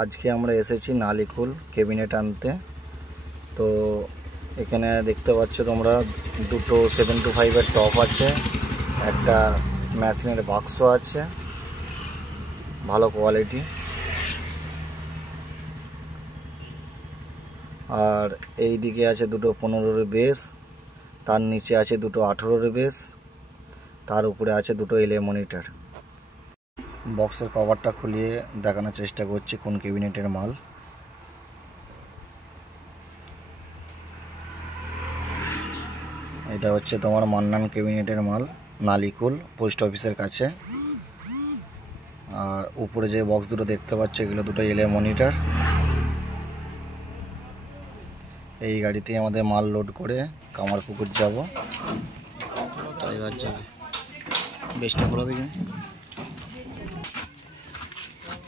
আজকে আমরা এসেছি নালিকুল ক্যাবিনেট আনতে। তো এখানে দেখতে পাচ্ছ তোমরা দুটো 725-এর টপ আছে, একটা মেশিনের বাক্স আছে, ভালো কোয়ালিটি। আর এই দিকে আছে দুটো 15-এর বেস, তার নিচে আছে দুটো 18-এর বেস, তার উপরে আছে দুটো এলএ মনিটর। বক্সের কভারটা খুলিয়ে দেখানোর চেষ্টা করছি কোন ক্যাবিনেটের মাল। এটা হচ্ছে তোমার মান্নান ক্যাবিনেটের মাল, নালিকুল পোস্ট অফিসের কাছে। আর উপরে যে বক্স দুটো দেখতে পাচ্ছ এগুলো দুটো এলএ মনিটর। এই গাড়িতে আমাদের মাল লোড করে কামারপুকুর যাব। তাই এবার যাবে বেশটা করে দেখি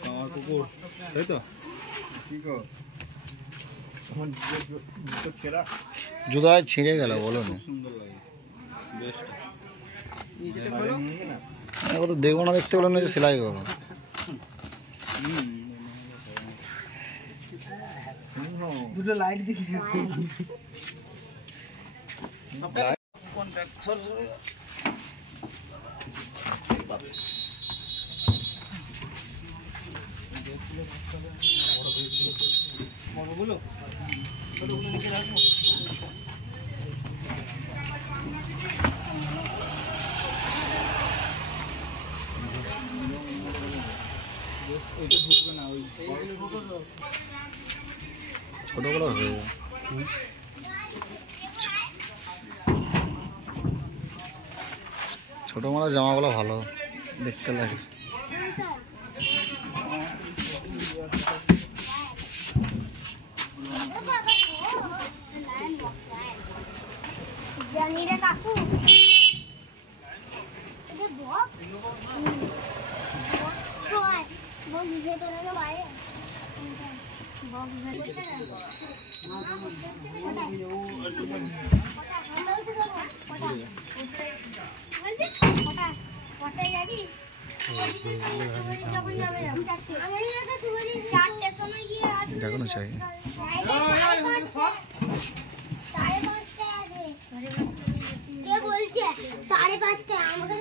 কামারপুকুর, তাই তো? জুতা ছিঁড়ে গেল বলো না, ও তো দেখবো না, দেখতে পেলাম না যে সেলাই করবো। দুটো লাইট দিয়েছি, ছোটগুলো হয়ে যায়। ছোট মালা জামাগুলো ভালো দেখতে লাগছে। দেখো চাই কে বলছে 5:30 আমাকে